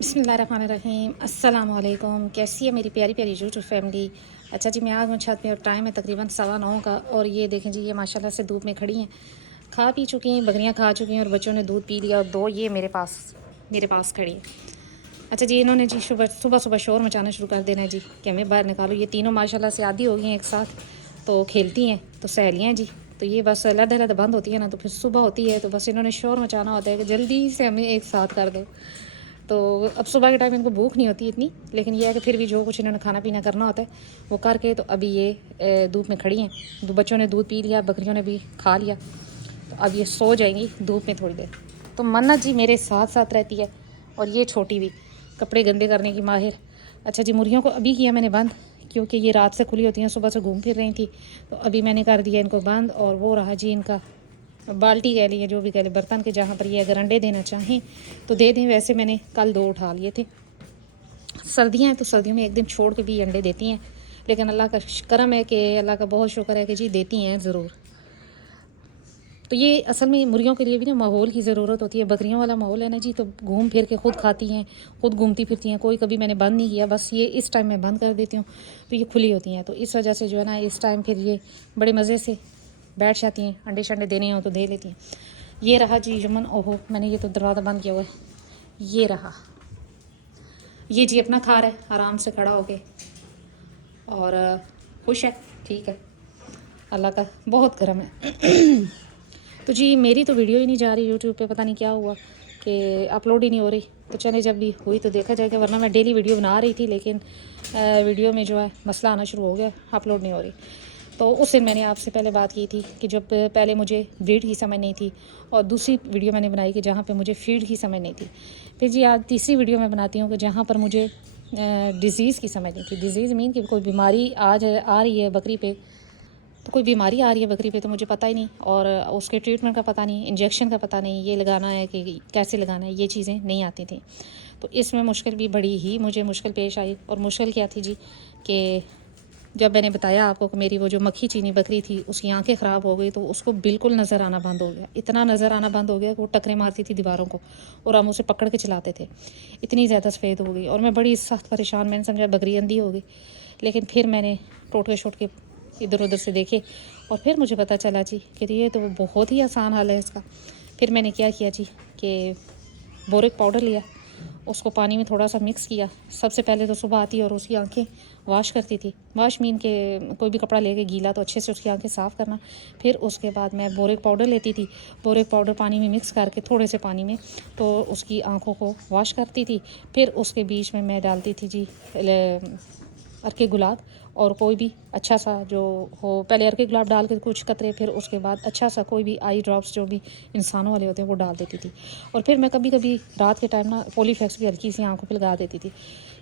बिस्मिल्लाहिर्रहमानिर्रहीम। अस्सलाम वालेकुम। कैसी है मेरी प्यारी प्यारी यूट्यूब फैमिली। अच्छा जी, मैं आज हूँ छत पे और टाइम है तकरीबन 9:15 का। और ये देखें जी, ये माशाल्लाह से धूप में खड़ी हैं, खा पी चुकी हैं, बकरियाँ खा चुकी हैं और बच्चों ने दूध पी लिया। और दो ये मेरे पास खड़ी हैं। अच्छा जी, इन्होंने जी सुबह सुबह सुबह शोर मचाना शुरू कर देना है जी कि हमें बाहर निकालो। ये तीनों माशाल्लाह से आदी हो गई हैं एक साथ, तो खेलती हैं, तो सहेलियाँ हैं जी। तो ये बस अलग अलग बंद होती है ना, तो फिर सुबह होती है तो बस इन्होंने शोर मचाना होता है कि जल्दी से हमें एक साथ कर दो। तो अब सुबह के टाइम इनको भूख नहीं होती इतनी, लेकिन यह है कि फिर भी जो कुछ इन्होंने खाना पीना करना होता है वो करके, तो अभी ये धूप में खड़ी हैं। बच्चों ने दूध पी लिया, बकरियों ने भी खा लिया, तो अब ये सो जाएंगी धूप में थोड़ी देर। तो मन्नत जी मेरे साथ साथ रहती है, और ये छोटी भी कपड़े गंदे करने की माहिर। अच्छा जी, मुर्गियों को अभी किया मैंने बंद, क्योंकि ये रात से खुली होती हैं, सुबह से घूम फिर रही थी, तो अभी मैंने कर दिया इनको बंद। और वो रहा जी इनका बाल्टी कह लिए, जो भी कह लें, बर्तन के, जहाँ पर ये अगर अंडे देना चाहें तो दे दें। वैसे मैंने कल 2 उठा लिए थे। सर्दियाँ हैं तो सर्दियों में एक दिन छोड़ के भी अंडे देती हैं, लेकिन अल्लाह का करम है कि अल्लाह का बहुत शुक्र है कि जी देती हैं ज़रूर। तो ये असल में मुर्गियों के लिए भी ना माहौल की ज़रूरत होती है। बकरियों वाला माहौल है ना जी, तो घूम फिर के खुद खाती हैं, खुद घूमती फिरती हैं। कोई कभी मैंने बंद नहीं किया, बस ये इस टाइम मैं बंद कर देती हूँ तो ये खुली होती हैं। तो इस वजह से जो है ना, इस टाइम फिर ये बड़े मज़े से बैठ जाती हैं, अंडे शंडे देने हो तो दे लेती हैं। ये रहा जी यमन। ओहो, मैंने ये तो दरवाज़ा बंद किया हुआ है। ये रहा, ये जी अपना खा रहा है आराम से खड़ा होके, और खुश है, ठीक है, अल्लाह का बहुत करम है। तो जी मेरी तो वीडियो ही नहीं जा रही यूट्यूब पे, पता नहीं क्या हुआ कि अपलोड ही नहीं हो रही। तो चले, जब भी हुई तो देखा जाएगा, वरना मैं डेली वीडियो बना रही थी, लेकिन वीडियो में जो है मसला आना शुरू हो गया, अपलोड नहीं हो रही। तो उस दिन मैंने आपसे पहले बात की थी कि जब पहले मुझे ब्रीड की समझ नहीं थी, और दूसरी वीडियो मैंने बनाई कि जहाँ पे मुझे फीड की समझ नहीं थी। फिर जी आज तीसरी वीडियो मैं बनाती हूँ कि जहाँ पर मुझे डिज़ीज़ की समझ नहीं थी। डिज़ीज़ मीन कि कोई बीमारी आज आ रही है बकरी पे, तो कोई बीमारी आ रही है बकरी पे, तो मुझे पता ही नहीं, और उसके ट्रीटमेंट का पता नहीं, इंजेक्शन का पता नहीं, ये लगाना है कि कैसे लगाना है, ये चीज़ें नहीं आती थी। तो इसमें मुश्किल भी बड़ी ही मुझे मुश्किल पेश आई। और मुश्किल क्या थी जी, कि जब मैंने बताया आपको कि मेरी वो जो मक्खी चीनी बकरी थी उसकी आंखें ख़राब हो गई, तो उसको बिल्कुल नज़र आना बंद हो गया। इतना नज़र आना बंद हो गया कि वो टकरे मारती थी दीवारों को, और हम उसे पकड़ के चलाते थे। इतनी ज़्यादा सफ़ेद हो गई, और मैं बड़ी सख्त परेशान, मैंने समझा बकरी अंधी हो गई। लेकिन फिर मैंने टोटके शोटके इधर उधर से देखे, और फिर मुझे पता चला जी कि ये तो बहुत ही आसान हाल है इसका। फिर मैंने क्या किया जी कि बोरिक पाउडर लिया, उसको पानी में थोड़ा सा मिक्स किया। सबसे पहले तो सुबह आती और उसकी आंखें वॉश करती थी। वॉश मीन के कोई भी कपड़ा लेके गीला तो अच्छे से उसकी आंखें साफ़ करना। फिर उसके बाद मैं बोरिक पाउडर लेती थी, बोरिक पाउडर पानी में मिक्स करके थोड़े से पानी में, तो उसकी आंखों को वॉश करती थी। फिर उसके बीच में मैं डालती थी जी अर्के गुलाब, और कोई भी अच्छा सा जो हो, पहले अर्के गुलाब डाल के कुछ कतरे, फिर उसके बाद अच्छा सा कोई भी आई ड्रॉप्स जो भी इंसानों वाले होते हैं वो डाल देती थी। और फिर मैं कभी कभी रात के टाइम ना पॉलीफैक्स भी हल्की सी आंखों पे लगा देती थी।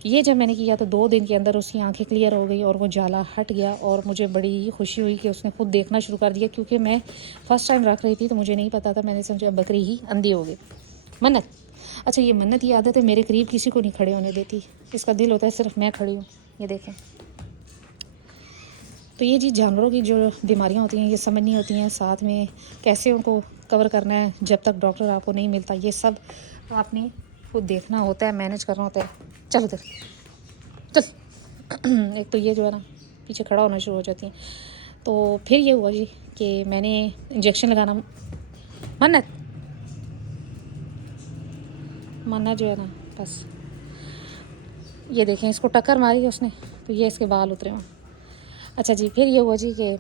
ये जब मैंने किया तो 2 दिन के अंदर उसकी आंखें क्लियर हो गई और वो जाला हट गया, और मुझे बड़ी ही खुशी हुई कि उसने खुद देखना शुरू कर दिया, क्योंकि मैं फ़र्स्ट टाइम रख रही थी तो मुझे नहीं पता था। मैंने समझा बकरी ही अंधी हो गई। मन्नत, अच्छा ये मन्नत की आदत है, मेरे करीब किसी को नहीं खड़े होने देती। इसका दिल होता है सिर्फ मैं खड़ी हूँ। ये देखें, तो ये जी जानवरों की जो बीमारियां होती हैं ये समझ नहीं होती हैं, साथ में कैसे उनको कवर करना है जब तक डॉक्टर आपको नहीं मिलता, ये सब आपने खुद देखना होता है, मैनेज करना होता है। चल उधर चल। एक तो ये जो है ना पीछे खड़ा होना शुरू हो जाती हैं। तो फिर ये हुआ जी कि मैंने इंजेक्शन लगाना, मन्नत मन्नत जो है ना, बस ये देखें, इसको टक्कर मारी उसने तो ये इसके बाल उतरे हुए। अच्छा जी, फिर ये हुआ जी कि,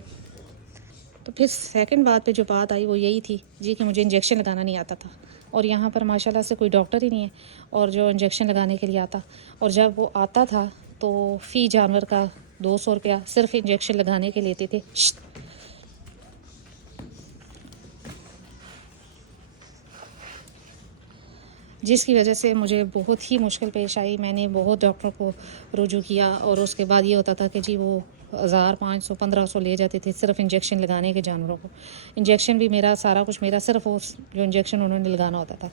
तो फिर सेकंड बात पे जो बात आई वो यही थी जी कि मुझे इंजेक्शन लगाना नहीं आता था, और यहाँ पर माशाल्लाह से कोई डॉक्टर ही नहीं है और जो इंजेक्शन लगाने के लिए आता, और जब वो आता था तो फ़ी जानवर का 200 रुपया सिर्फ इंजेक्शन लगाने के लेते थे। जिसकी वजह से मुझे बहुत ही मुश्किल पेश आई। मैंने बहुत डॉक्टरों को रुजू किया, और उसके बाद ये होता था कि जी वो 1500 1500 ले जाते थे सिर्फ इंजेक्शन लगाने के जानवरों को। इंजेक्शन भी मेरा सारा कुछ मेरा सिर्फ वो जो इंजेक्शन उन्होंने लगाना होता था।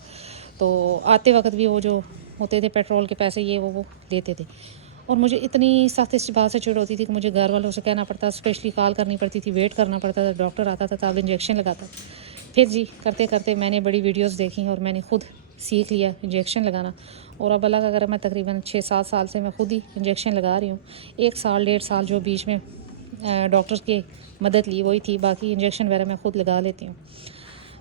तो आते वक्त भी वो जो होते थे पेट्रोल के पैसे ये वो देते थे। और मुझे इतनी सख्त इस बात से चिढ़ होती थी कि मुझे घर वालों से कहना पड़ता, स्पेशली कॉल करनी पड़ती थी, वेट करना पड़ता था, डॉक्टर आता था तब इंजेक्शन लगाता। फिर जी करते करते मैंने बड़ी वीडियोस देखी और मैंने खुद सीख लिया इंजेक्शन लगाना। और अब अल्लाह का करम मैं तकरीबन 6-7 साल से मैं ख़ुद ही इंजेक्शन लगा रही हूँ। 1 साल 1.5 साल जो बीच में डॉक्टर की मदद ली वही थी, बाकी इंजेक्शन वगैरह मैं ख़ुद लगा लेती हूँ।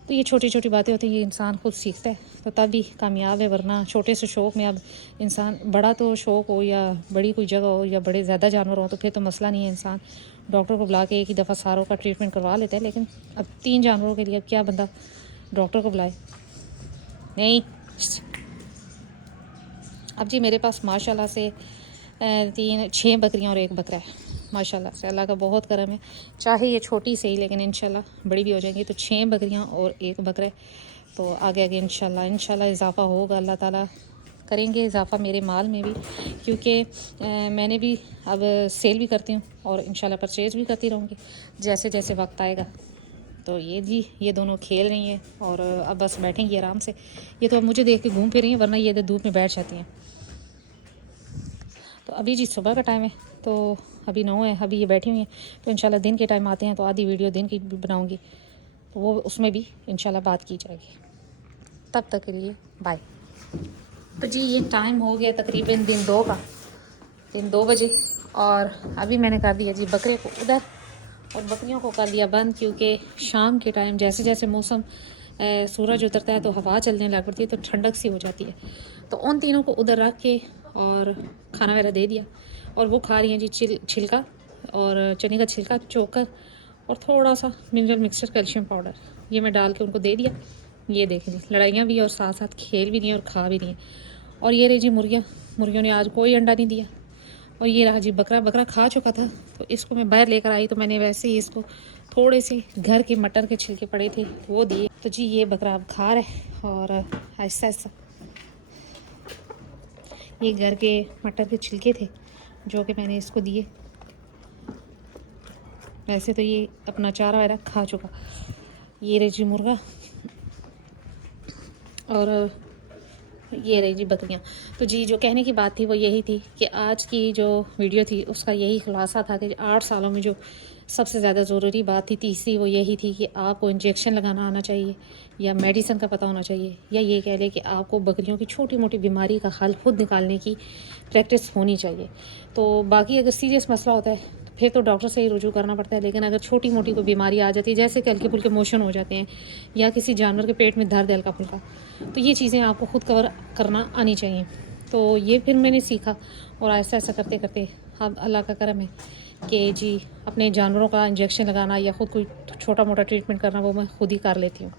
तो ये छोटी छोटी बातें होती हैं, ये इंसान खुद सीखता है तो तब भी कामयाब है, वरना छोटे से शौक़ में अब इंसान बड़ा तो शौक़ हो या बड़ी कोई जगह हो या बड़े ज़्यादा जानवर हो तो फिर तो मसला नहीं है, इंसान डॉक्टर को बुला के एक ही दफ़ा सारों का ट्रीटमेंट करवा लेता है। लेकिन अब 3 जानवरों के लिए अब क्या बंदा डॉक्टर को बुलाए? नहीं। अब जी मेरे पास माशाल्लाह से 6 बकरियां और 1 बकरा है। माशाल्लाह से अल्लाह का बहुत करम है, चाहे ये छोटी से ही लेकिन इंशाल्लाह बड़ी भी हो जाएंगी। तो 6 बकरियां और 1 बकरा है, तो आगे आगे इंशाल्लाह इजाफ़ा होगा, अल्लाह ताला करेंगे इजाफ़ा मेरे माल में भी, क्योंकि मैंने भी अब सेल भी करती हूँ और इंशाल्लाह परचेज़ भी करती रहूँगी जैसे जैसे वक्त आएगा। तो ये जी ये दोनों खेल रही हैं और अब बस बैठेंगी आराम से। ये तो अब मुझे देख के घूम फिर रही हैं, वरना ये इधर धूप में बैठ जाती हैं। तो अभी जी सुबह का टाइम है, तो अभी 9 है, अभी ये बैठी हुई हैं। तो इंशाल्लाह दिन के टाइम आते हैं तो आधी वीडियो दिन की भी बनाऊँगी, तो वो उसमें भी इंशाल्लाह बात की जाएगी। तब तक के लिए बाय। तो जी ये टाइम हो गया तकरीबन दिन 2 बजे, और अभी मैंने कर दिया जी बकरे को उधर और बकरियों को कर दिया बंद, क्योंकि शाम के टाइम जैसे जैसे मौसम सूरज उतरता है तो हवा चलने लग पड़ती है, तो ठंडक सी हो जाती है। तो उन तीनों को उधर रख के और खाना वगैरह दे दिया, और वो खा रही हैं जी छिलका और चने का छिलका, चोकर और थोड़ा सा मिनरल मिक्सचर कैल्शियम पाउडर, ये मैं डाल के उनको दे दिया। ये देखें जी लड़ाइयाँ भी और साथ साथ खेल भी रही हैं और खा भी रही हैं। और ये रही जी मुर्गियों ने आज कोई अंडा नहीं दिया। और ये रहा जी बकरा खा चुका था, तो इसको मैं बाहर लेकर आई, तो मैंने वैसे ही इसको थोड़े से घर के मटर के छिलके पड़े थे वो दिए। तो जी ये बकरा अब खा रहा है, और ऐसा ऐसा ये घर के मटर के छिलके थे जो कि मैंने इसको दिए। वैसे तो ये अपना चारा वगैरह खा चुका। ये रही जी मुर्गा और ये रही जी बकरियाँ। तो जी जो कहने की बात थी वो यही थी कि आज की जो वीडियो थी उसका यही खुलासा था कि 8 सालों में जो सबसे ज़्यादा ज़रूरी बात थी तीसरी, वो यही थी कि आपको इंजेक्शन लगाना आना चाहिए या मेडिसिन का पता होना चाहिए, या ये कह लें कि आपको बकरियों की छोटी मोटी बीमारी का हल खुद निकालने की प्रैक्टिस होनी चाहिए। तो बाकी अगर सीरियस मसला होता है फिर तो डॉक्टर से ही रुजू करना पड़ता है, लेकिन अगर छोटी मोटी कोई बीमारी आ जाती है, जैसे कि हल्के फुल्के मोशन हो जाते हैं या किसी जानवर के पेट में दर्द है हल्का फुल्का, तो ये चीज़ें आपको खुद कवर करना आनी चाहिए। तो ये फिर मैंने सीखा, और ऐसा ऐसा करते करते अब अल्लाह का करम है कि जी अपने जानवरों का इंजेक्शन लगाना या ख़ुद कोई छोटा मोटा ट्रीटमेंट करना वो मैं खुद ही कर लेती हूँ।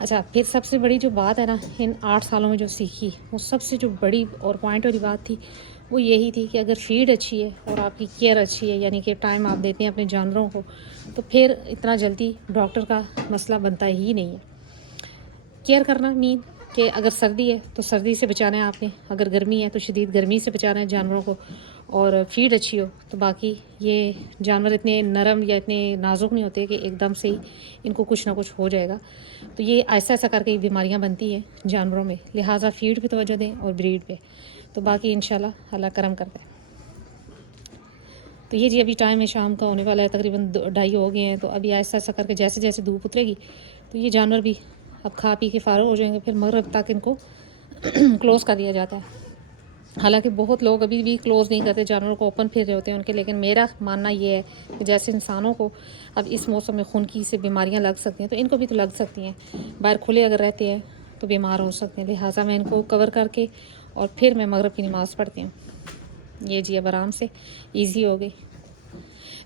अच्छा, फिर सबसे बड़ी जो बात है ना इन 8 सालों में जो सीखी, वो सबसे जो बड़ी और पॉइंट वाली बात थी वो यही थी कि अगर फीड अच्छी है और आपकी केयर अच्छी है, यानी कि टाइम आप देते हैं अपने जानवरों को, तो फिर इतना जल्दी डॉक्टर का मसला बनता ही नहीं है। केयर करना मीन कि अगर सर्दी है तो सर्दी से बचाना है आपने, अगर गर्मी है तो शदीद गर्मी से बचाना है जानवरों को, और फीड अच्छी हो तो बाकी ये जानवर इतने नरम या इतने नाजुक नहीं होते कि एकदम से ही इनको कुछ ना कुछ हो जाएगा। तो ये ऐसा ऐसा करके बीमारियां बनती हैं जानवरों में, लिहाजा फीड पे तवज्जो दें और ब्रीड पे, तो बाकी इंशाल्लाह अल्लाह करम करता है। तो ये जी अभी टाइम है शाम का होने वाला है, तकरीबन 2:30 हो गए हैं। तो अभी ऐसा ऐसा करके जैसे जैसे धूप उतरेगी तो ये जानवर भी अब खा पी के फारग हो जाएंगे, फिर मगरिब तक इनको क्लोज़ कर दिया जाता है। हालांकि बहुत लोग अभी भी क्लोज़ नहीं करते, जानवरों को ओपन फिर रहे होते हैं उनके, लेकिन मेरा मानना ये है कि जैसे इंसानों को अब इस मौसम में खूनकी से बीमारियां लग सकती हैं, तो इनको भी तो लग सकती हैं। बाहर खुले अगर रहते हैं तो बीमार हो सकते हैं, लिहाजा मैं इनको कवर करके और फिर मैं मगरिब की नमाज़ पढ़ती हूँ। ये जी अब आराम से ईजी हो गई।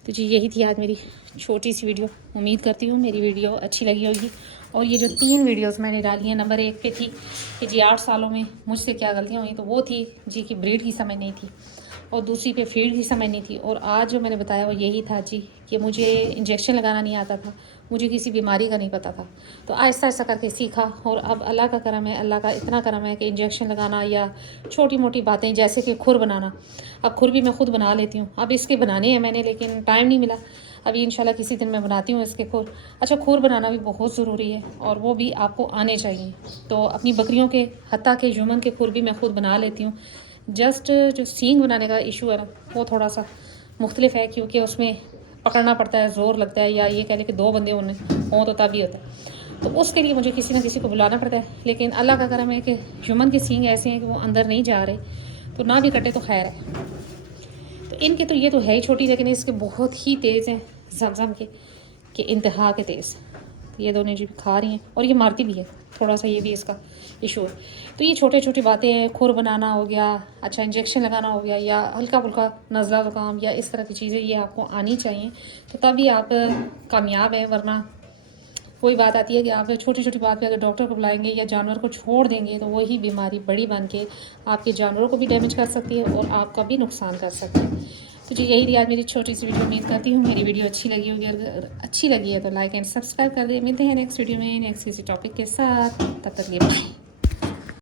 तो जी यही थी आज मेरी छोटी सी वीडियो, उम्मीद करती हूँ मेरी वीडियो अच्छी लगी होगी। और ये जो 3 वीडियोस मैंने डाली हैं, नंबर 1 पे थी कि जी 8 सालों में मुझसे क्या गलतियाँ हुई, तो वो थी जी कि ब्रीड की समझ नहीं थी, और दूसरी पे फीड की समझ नहीं थी, और आज जो मैंने बताया वो यही था जी कि मुझे इंजेक्शन लगाना नहीं आता था, मुझे किसी बीमारी का नहीं पता था, तो आहिस्ता आहिस्ता करके सीखा। और अब अल्लाह का करम है, अल्लाह का इतना करम है कि इंजेक्शन लगाना या छोटी मोटी बातें जैसे कि खुर बनाना, अब खुर भी मैं खुद बना लेती हूँ। अब इसके बनाने हैं मैंने, लेकिन टाइम नहीं मिला। अभी इंशाल्लाह किसी दिन मैं बनाती हूँ इसके खुर। अच्छा, खुर बनाना भी बहुत ज़रूरी है और वो भी आपको आने चाहिए। तो अपनी बकरियों के हत्ता के जुमन के खुर भी मैं खुद बना लेती हूँ। जस्ट जो सींग बनाने का इशू है ना वो थोड़ा सा मुख्तलिफ है, क्योंकि उसमें पकड़ना पड़ता है, ज़ोर लगता है, या ये कह लें कि 2 बंदे हों तो तब भी होता है। तो उसके लिए मुझे किसी ना किसी को बुलाना पड़ता है। लेकिन अल्लाह का करम है कि ह्यूमन के सींग ऐसे हैं कि वो अंदर नहीं जा रहे, तो ना भी कटे तो खैर है। तो इनके तो ये तो है ही छोटी, लेकिन इसके बहुत ही तेज़ हैं जमजम के इंतहा के तेज़। ये दोनों जी खा रही हैं और ये मारती भी है थोड़ा सा, ये भी इसका इशू है। तो ये छोटे छोटी बातें हैं, खुर बनाना हो गया, अच्छा इंजेक्शन लगाना हो गया, या हल्का फुल्का नज़ला ज़ुकाम या इस तरह की चीज़ें, ये आपको आनी चाहिए, तो तभी आप कामयाब हैं। वरना कोई बात आती है कि आप छोटी छोटी बात पे अगर डॉक्टर को बुलाएंगे या जानवर को छोड़ देंगे, तो वही बीमारी बड़ी बन के आपके जानवरों को भी डैमेज कर सकती है और आपका भी नुकसान कर सकती है। तो जी यही रही आज मेरी छोटी सी वीडियो। उम्मीद करती हूँ मेरी वीडियो अच्छी लगी होगी। अगर अच्छी लगी है तो लाइक एंड सब्सक्राइब कर दे। मिलते हैं नेक्स्ट वीडियो में नेक्स्ट किसी टॉपिक के साथ। तब तक ये बाय।